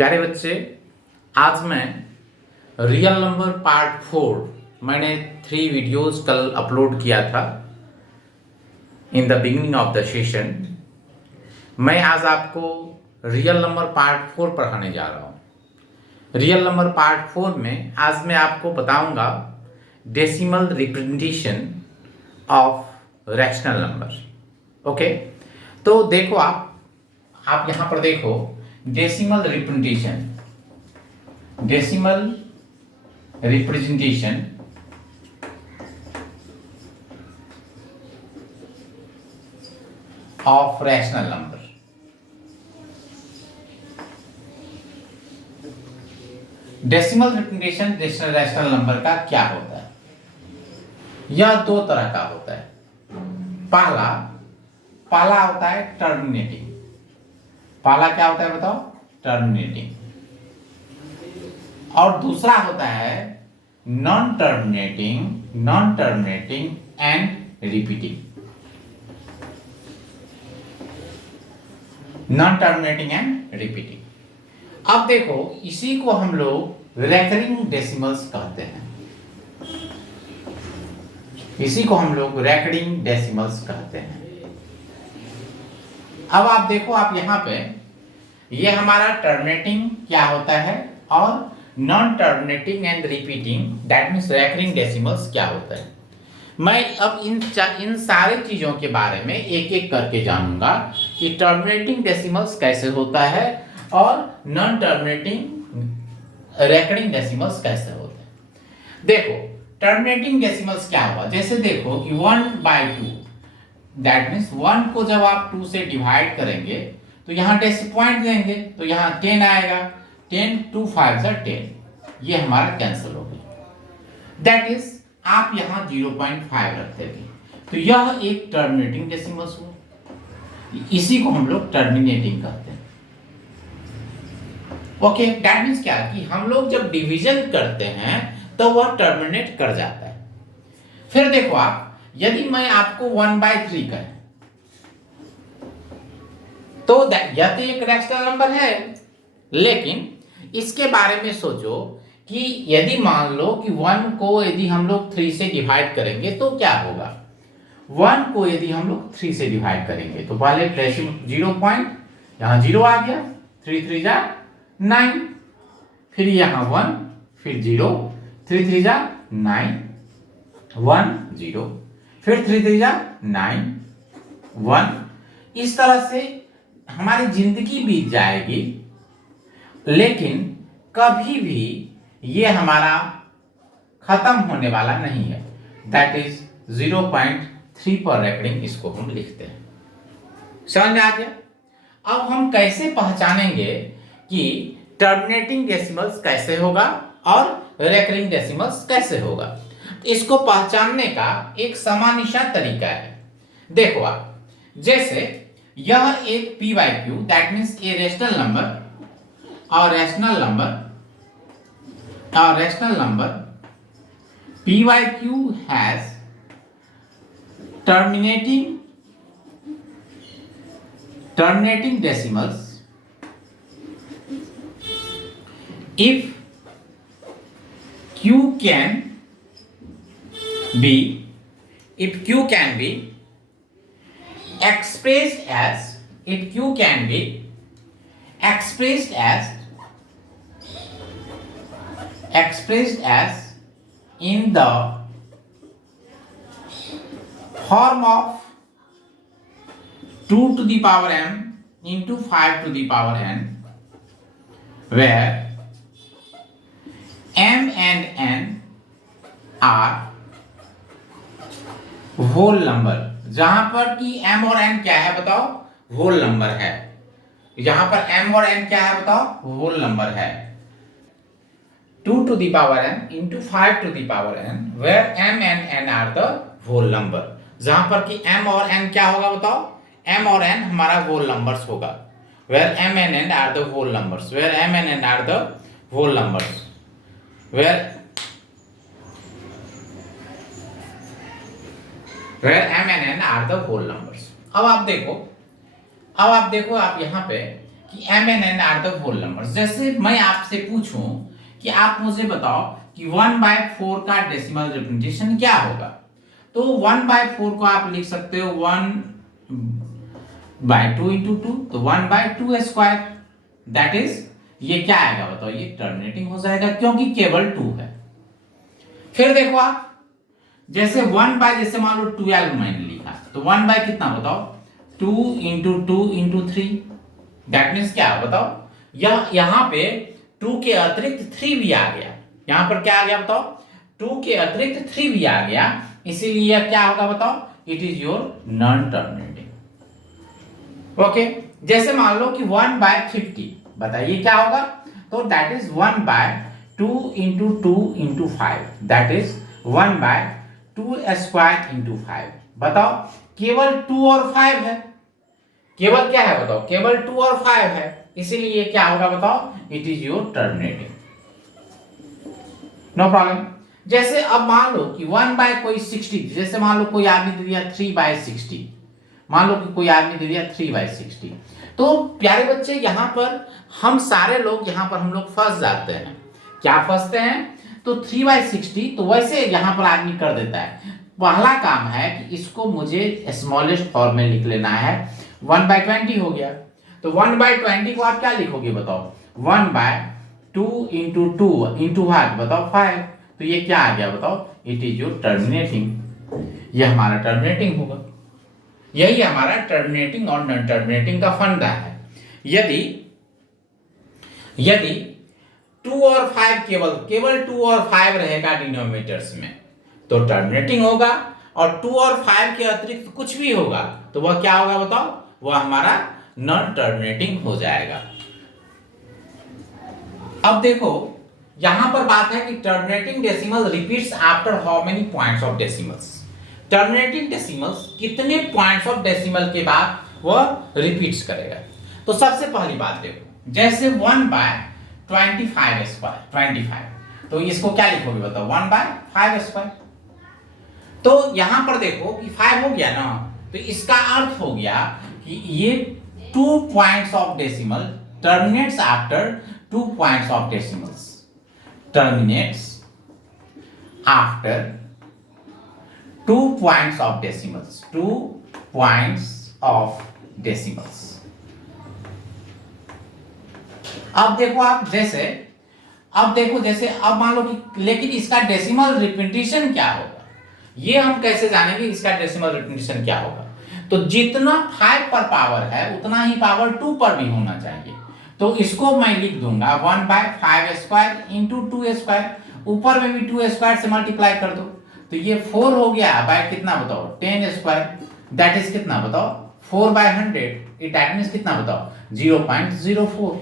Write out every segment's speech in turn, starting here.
प्यारे बच्चे, आज मैं रियल नंबर पार्ट 4 मैंने 3 वीडियोस कल अपलोड किया था in the beginning of the session. मैं आज आपको रियल नंबर पार्ट 4 पढ़ाने जा रहा हूँ। रियल नंबर पार्ट 4 में आज मैं आपको बताऊंगा decimal representation of rational number. Okay, तो देखो आप यहाँ पर देखो decimal representation of rational number. Decimal representation rational number का क्या होता है? यह दो तरह का होता है। पहला होता है टर्मिनेटिंग। पहला क्या होता है बताओ? टर्मिनेटिंग। और दूसरा होता है non terminating and repeating. Non terminating and repeating. अब देखो, इसी को हम लोग रेकरिंग डेसिमल्स कहते हैं। इसी को हम लोग रेकरिंग डेसिमल्स कहते हैं। अब आप देखो, आप यहां पे ये हमारा टर्मिनेटिंग क्या होता है और non terminating and repeating that means recurring decimals क्या होता है। मैं अब इन सारे चीजों के बारे में एक एक करके जानूंगा कि टर्मिनेटिंग डेसिमल्स कैसे होता है और नॉन टर्मिनेटिंग रेकरिंग डेसिमल्स कैसे होते हैं। देखो, टर्मिनेटिंग डेसिमल्स क्या हुआ, जैसे देखो कि 1/2 दैट मीन्स 1 को जब आप 2 से डिवाइड करेंगे तो यहाँ डेसिमल पॉइंट देंगे तो यहाँ 10 आएगा। 10 2 5 10, ये हमारा कैंसिल हो गया। दैट इज आप यहाँ 0.5 रख देंगे तो यह एक टर्मिनेटिंग डेसिमल्स हुआ। इसी को हम लोग टर्मिनेटिंग कहते हैं। ओके, दैट मीन्स क्या कि हम लोग जब डिवीजन करते हैं तो वह टर्मिनेट कर जाता है। फिर देखो आप, यदि मैं आपको 1/3 कहें तो यह तो एक रैशनल नंबर है, लेकिन इसके बारे में सोचो कि यदि मान लो कि 1 को यदि हम लोग 3 से डिवाइड करेंगे तो क्या होगा। 1 को यदि हम लोग 3 से डिवाइड करेंगे तो पहले 0 पॉइंट यहाँ 0 आ गया, 3 3 जा 9, फिर यहाँ 1, फिर 0, 3 3 जा 9, 1 0, फिर 3 3 जा 9 1। इस तरह से हमारी जिंदगी बीत जाएगी, लेकिन कभी भी ये हमारा खत्म होने वाला नहीं है। दैट इज 0.3 पर रेकरिंग, इसको हम लिखते हैं। समझ में आ गया? अब हम कैसे पहचानेंगे कि टर्मिनेटिंग डेसिमल्स कैसे होगा और रेकरिंग डेसिमल्स कैसे होगा? इसको पहचानने का एक सामान्य सा तरीका है। देखो आप, जैसे यह एक p/q that means a rational number और rational number p/q has terminating decimals if q can be expressed as in the form of 2 to the power m into 5 to the power n, where m and n are whole number. जहां पर कि m और n क्या है बताओ? Whole number है। यहां पर m और n क्या है बताओ? होल नंबर है। 2 to the power n into 5 to the power n, where m and n are the whole number। जहां पर कि m और n क्या होगा बताओ? m और n हमारा होल नंबर्स होगा। where m and n are the whole numbers, where m and n are the whole numbers, where m and n are the whole numbers। अब आप देखो आप यहाँ पे कि mn are the whole number. जैसे मैं आपसे पूछूं कि आप मुझे बताओ कि 1/4 का डेसिमल रिप्रेजेंटेशन क्या होगा, तो 1/4 को आप लिख सकते हो 1/2 इंटू 2, तो 1/2 स्क्वायर, दैट इज ये क्या आएगा बताओ, ये टर्मिनेटिंग हो जाएगा क्योंकि केवल 2 है। फिर देखो आप, जैसे 1 जैसे मान लो 12 मैंने लिखा, तो 1 कितना बताओ, 2 इंटू 2 इंटू 3, दैट मीन्स क्या बताओ, यहां पे 2 के अतिरिक्त 3 भी आ गया, यहां पर क्या आ गया बताओ, 2 के अतिरिक्त 3 भी आ गया, इसीलिए यह क्या होगा बताओ, it is your non terminating. Okay, जैसे मान लो कि 1/50, बताइए क्या होगा, तो that is 1/2 into 2 into 5, that is 1/2 square into 5। बताओ केवल 2 और 5 है, केवल क्या है बताओ, केवल 2 और 5 है, इसीलिए क्या होगा बताओ, it is your terminating, no problem. जैसे अब मान लो कि 1/60, जैसे मान लो कोई आदमी दे दिया 3/60, मान लो कि कोई आदमी दे दिया 3/60, तो प्यारे बच्चे यहां पर हम सारे लोग यहां पर हम लोग फंस जाते हैं, क्या फंसते हैं, तो 3/60 तो वैसे यहां पर आदमी कर देता है, पहला काम है कि इसको मुझे स्मॉलेस्ट फॉर्म में लिख लेना है, 1/20 हो गया, तो 1/20 को आप क्या लिखोगे बताओ, 1/2 इंटू 2 इंटू हाथ बताओ 5, तो ये क्या आ गया बताओ, इट इज योर टर्मिनेटिंग, ये हमारा टर्मिनेटिंग होगा। यही हमारा टर्मिनेटिंग और नॉन टर्मिनेटिंग का फंडा है। यदि यदि 2 और 5 केवल 2 और 5 रहेगा डिनोमिनेटर्स में तो टर्मिनेटिंग होगा, और 2 और 5 के अतिरिक्त कुछ भी होगा तो वह क्या होगा बताओ, वह हमारा नॉन टर्मिनेटिंग हो जाएगा। अब देखो यहां पर बात है कि terminating decimal repeats after how many points of decimals, terminating decimals कितने पॉइंट्स ऑफ डेसिमल के बाद वह रिपीट्स करेगा। तो सबसे पहली बात देखो, जैसे 1/25 स्क्वायर 25, तो इसको क्या लिखोगे बताओ, 1/5 स्क्वायर, तो यहां पर देखो कि 5 हो गया ना, तो इसका अर्थ हो गया कि ये 2 points of decimal terminates after 2 points of decimals, terminates after 2 points of decimals, 2 points of decimals। अब देखो आप, जैसे अब देखो जैसे अब मान लो कि, लेकिन इसका डेसिमल रिप्रेजेंटेशन क्या होगा, ये हम कैसे जानेंगे इसका डेसिमल रिप्रेजेंटेशन क्या होगा, तो जितना 5 पर पावर है उतना ही पावर 2 पर भी होना चाहिए, तो इसको मैं लिख दूंगा 1/5 स्क्वायर इंटू 2 स्क्वायर, ऊपर में भी 2 स्क्वायर से मल्टीप्लाई कर दो, तो ये 4 हो गया बाय कितना बताओ 10 स्क्वायर, दैट इज कितना बताओ 4/100, इट मींस कितना बताओ 0.04,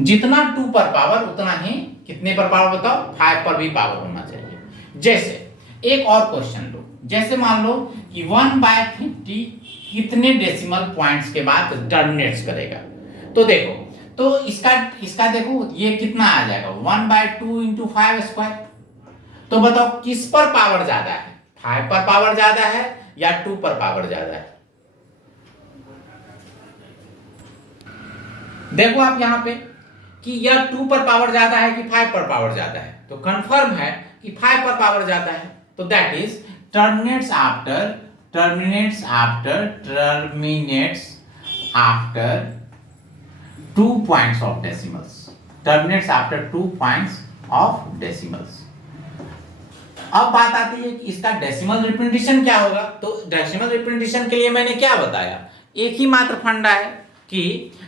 जितना 2 पर पावर उतना ही कितने पर पावर बताओ 5 पर भी पावर होना चाहिए। जैसे एक और क्वेश्चन लो, जैसे मान लो कि 1/50 कितने डेसिमल पॉइंट्स के बाद टर्मिनेट्स करेगा, तो देखो, तो इसका देखो ये कितना आ जाएगा 1/2 इंटू 5 स्क्वायर, तो बताओ किस पर पावर ज्यादा है, 5 पर पावर ज्यादा है या 2 पर पावर ज्यादा है। देखो आप यहां पे कि यह 2 पर पावर ज्यादा है कि 5 पर पावर ज्यादा है, तो कंफर्म है कि 5 पर पावर ज्यादा है, तो that is terminates after 2 points of decimals, terminates after 2 points of decimals। अब बात आती है कि इसका डेसिमल रिप्रेजेंटेशन क्या होगा, तो डेसिमल रिप्रेजेंटेशन के लिए मैंने क्या बताया, एक ही मात्र फंडा है कि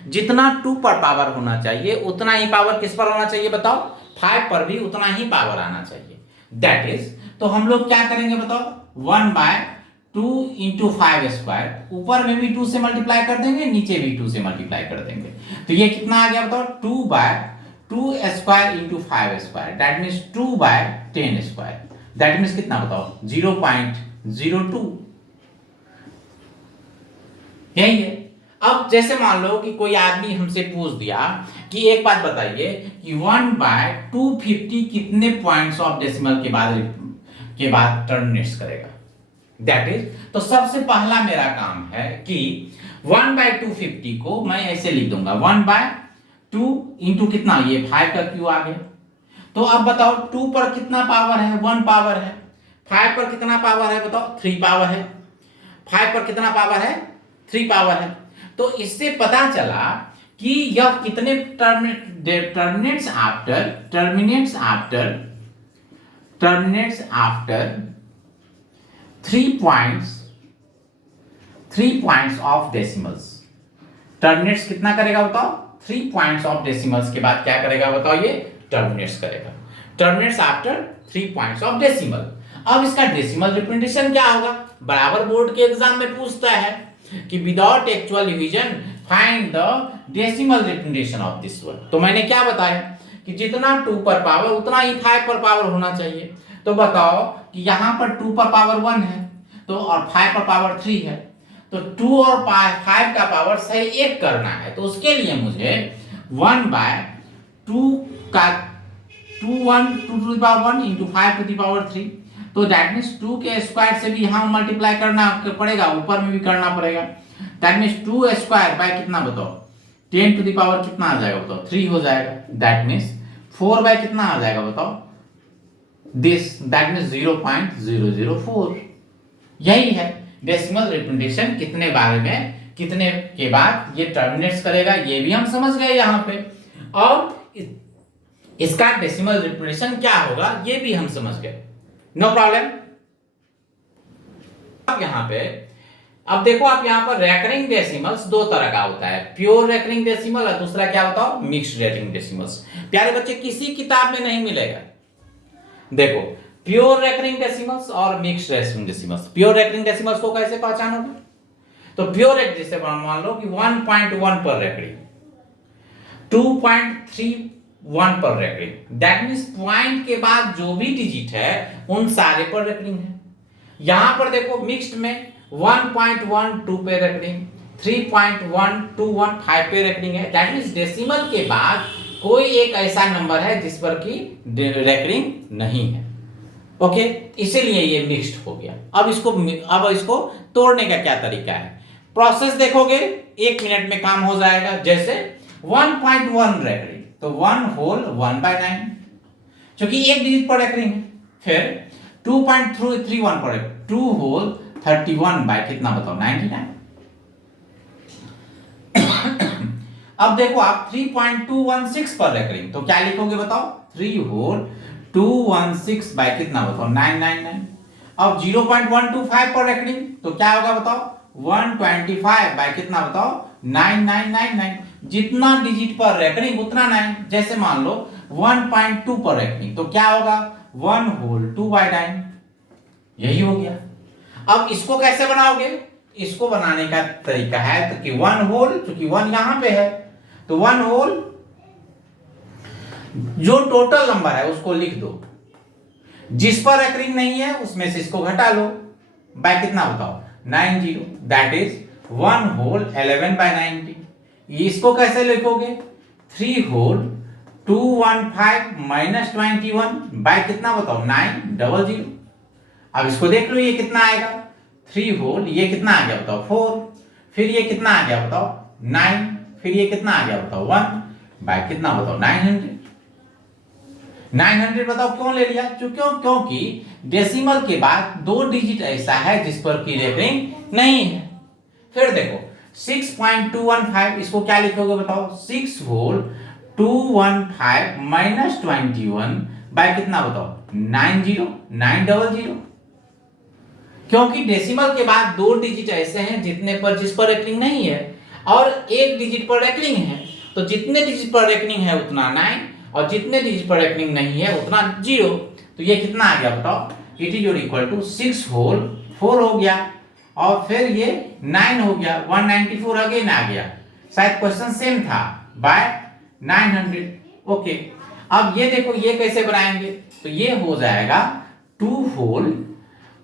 जितना 2 पर पावर होना चाहिए उतना ही पावर किस पर होना चाहिए बताओ, 5 पर भी उतना ही पावर आना चाहिए, दैट इज, तो हम लोग क्या करेंगे बताओ 1/2 इंटू 5 स्क्वायर, ऊपर में भी 2 से मल्टीप्लाई कर देंगे, नीचे भी 2 से मल्टीप्लाई कर देंगे, तो ये कितना आ गया बताओ 2/2 square into 5 square, that means 2/10 square, that means कितना बताओ 0.02, यही है। अब जैसे मान लो कि कोई आदमी हमसे पूछ दिया कि एक बात बताइए कि 1/250 कितने पॉइंट्स ऑफ डेसिमल के बाद टर्मिनेट्स करेगा, दैट इज, तो सबसे पहला मेरा काम है कि 1/250 को मैं ऐसे लिख दूंगा 1/2 इंटू कितना, ये 5 का क्यू आ गया। तो अब बताओ 2 पर कितना पावर है, 1 पावर है। 5 पर कितना पावर है बताओ, 3 पावर है। 5 पर कितना पावर है, 3 पावर है। तो इससे पता चला कि यह कितने terminates after 3 points of decimals. Terminates कितना करेगा बताओ, 3 पॉइंट्स ऑफ डेसिमल्स के बाद क्या करेगा बताओ, ये टर्मिनेट्स करेगा। Terminates after 3 points of decimal. अब इसका डेसिमल रिप्रेजेंटेशन क्या होगा, बराबर बोर्ड के एग्जाम में पूछता है कि without actual division find the decimal representation of this word. तो मैंने क्या बताया कि जितना 2 पर पावर उतना ही 5 पर पावर होना चाहिए। तो बताओ कि यहां पर 2 पर पावर 1 है तो और 5 पर पावर 3 है, तो 2 और 5 का पावर सही एक करना है। तो उसके लिए मुझे 1/2 का 2 to the power 1 into 5 to the power 3, तो दैट मीन्स 2 के स्क्वायर से भी यहाँ मल्टीप्लाई करना पड़ेगा, ऊपर में भी करना पड़ेगा। दैट मीन्स 2 स्क्वायर बाय कितना बताओ, 10 टू द पावर कितना आ जाएगा बताओ, 3 हो जाएगा। दैट मीन्स 4 बाय कितना आ जाएगा बताओ, दिस, दैट मीन्स 0.004। यही है डेसिमल रिप्रेजेंटेशन, कितने बारे में कितने के बाद ये टर्मिनेट्स करेगा, ये भी हम समझ गए यहाँ पे। और इसका डेसिमल रिप्रेजेंटेशन क्या होगा ये भी हम समझ गए, नो प्रॉब्लम। अब यहाँ पे अब देखो, आप यहाँ पर रेकरिंग डेसिमल्स दो तरह का होता है, प्योर रेकरिंग डेसिमल और दूसरा क्या बताओ, मिक्स्ड रेकरिंग डेसिमल्स। प्यारे बच्चे किसी किताब में नहीं मिलेगा। देखो प्योर रेकरिंग डेसिमल्स और mixed recurring decimals. Pure recurring decimals को कैसे पहचानोगे, तो प्योर एक जैसे मान लो कि 1.1 पर रेकरिंग, 2.31 पर रेकरिंग, दैट मींस पॉइंट के बाद जो भी डिजिट है उन सारे पर रेकरिंग है। यहां पर देखो मिक्स्ड में 1.12 पे रेकरिंग, 3.121 5 पे रेकरिंग है। दैट मींस डेसिमल के बाद कोई एक ऐसा नंबर है जिस पर की रेकरिंग नहीं है। ओके, इसीलिए ये मिक्स्ड हो गया। अब इसको तोड़ने का क्या तरीका है, प्रोसेस देखोगे 1 मिनट में काम हो जाएगा। जैसे 1.1 रेकरिंग, तो 1 होल 1/9, क्योंकि एक डिजिट पर रेकरिंग है। फिर 2.31 पर 2 होल 31 बाय कितना बताओ, 99। अब देखो आप 3.216 पर रेकरिंग, तो क्या लिखोगे बताओ, 3 होल 216 बाय कितना बताओ, 999। अब 0.125 पर रेकरिंग, तो क्या होगा बताओ, 125 बाय कितना बताओ, 9999। जितना डिजिट पर रेकरिंग उतना 9। जैसे मान लो 1.2 पर रेकरिंग, तो क्या होगा, 1 होल 2/9। यही हो गया। अब इसको कैसे बनाओगे, इसको बनाने का तरीका है तो कि 1 होल, क्योंकि 1 यहां पे है तो 1 होल जो टोटल नंबर है उसको लिख दो, जिस पर रेकरिंग नहीं है उसमें से इसको घटा लो, बाय कितना बताओ, 90। That is 1 whole 11/90। इसको कैसे लिखोगे, 3 होल 215 माइनस 21 बाय कितना बताओ, 900। अब इसको देख लो ये कितना आएगा, 3 होल ये कितना आ गया बताओ, 4, फिर ये कितना आ गया बताओ, 9, फिर ये कितना आ गया बताओ, 1 बाय कितना बताओ, 900। 900 बताओ क्यों ले लिया, क्योंकि डेसिमल के बाद 2 डिजिट ऐसा है जिस पर की रेकरिंग नहीं है। फिर देखो 6.215, इसको क्या लिखोगे बताओ, 6 होल 215 माइनस 21 बाय कितना बताओ, 900। क्योंकि डेसिमल के बाद 2 डिजिट ऐसे हैं जिस पर रेकरिंग नहीं है और एक डिजिट पर रेकरिंग है, तो जितने डिजिट पर रेकरिंग है उतना 9 और जितने डिजिट पर रेकरिंग नहीं है उतना 0। तो ये कितना आ गया बताओ, it is equal to 6 whole 4 हो गया और फिर ये 9 हो गया, 194 अगेन आ गया। शायद क्वेश्चन सेम था, बाय 900। ओके, अब ये देखो ये कैसे बनाएंगे, तो ये हो जाएगा 2 होल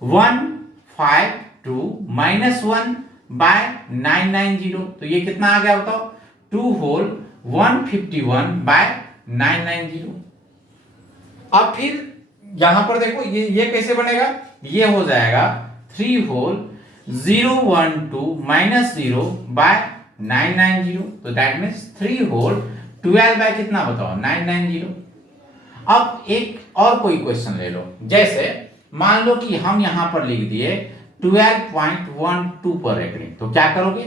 152 माइनस 1 बाय 990। तो ये कितना आ गया बताओ, 2 होल 151 बाय 990। अब फिर यहां पर देखो ये कैसे बनेगा, ये हो जाएगा 3 होल 012 माइनस 0 बाय 990, तो दैट मीन्स 3 होल 12 बाय कितना बताओ 990। अब एक और कोई क्वेश्चन ले लो, जैसे मान लो कि हम यहां पर लिख दिए 12.12 पर रेकरिंग, तो क्या करोगे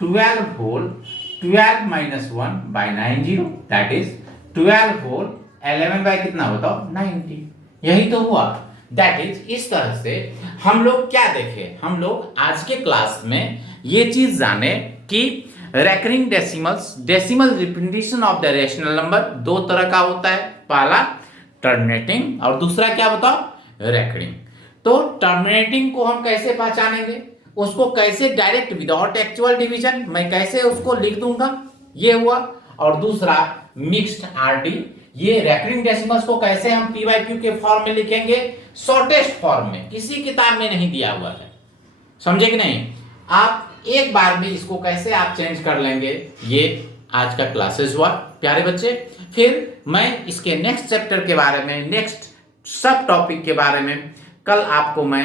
12 whole 12 minus 1 by 90, that is 12 whole 11 by कितना बताओ 90। यही तो हुआ। दैट इज इस तरह से हम लोग क्या देखे, हम लोग आज के क्लास में ये चीज जाने कि recurring decimals, decimal representation of the rational number दो तरह का होता है, पहला टर्मिनेटिंग और दूसरा क्या बताओ रेकरिंग। तो टर्मिनेटिंग को हम कैसे पहचानेंगे, उसको कैसे डायरेक्ट विदाउट एक्चुअल डिवीजन मैं कैसे उसको लिख दूंगा, ये हुआ। और दूसरा मिक्स्ड आरडी, ये रेकरिंग डेसिमल्स को कैसे हम पी बाई क्यू के फॉर्म में लिखेंगे, शॉर्टेस्ट फॉर्म में, किसी किताब में नहीं दिया हुआ है, समझे कि नहीं। आप एक बार में इसको कैसे आप चेंज कर लेंगे, ये आज का क्लासेस हुआ प्यारे बच्चे। फिर मैं इसके नेक्स्ट चैप्टर के बारे में, नेक्स्ट सब टॉपिक के बारे में कल आपको मैं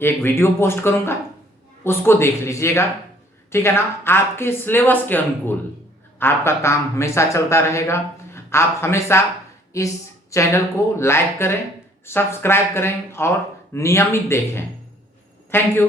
एक वीडियो पोस्ट करूंगा, उसको देख लीजिएगा, ठीक है ना। आपके सिलेबस के अनुकूल आपका काम हमेशा चलता रहेगा। आप हमेशा इस चैनल को लाइक करें, सब्सक्राइब करें और नियमित देखें। Thank you.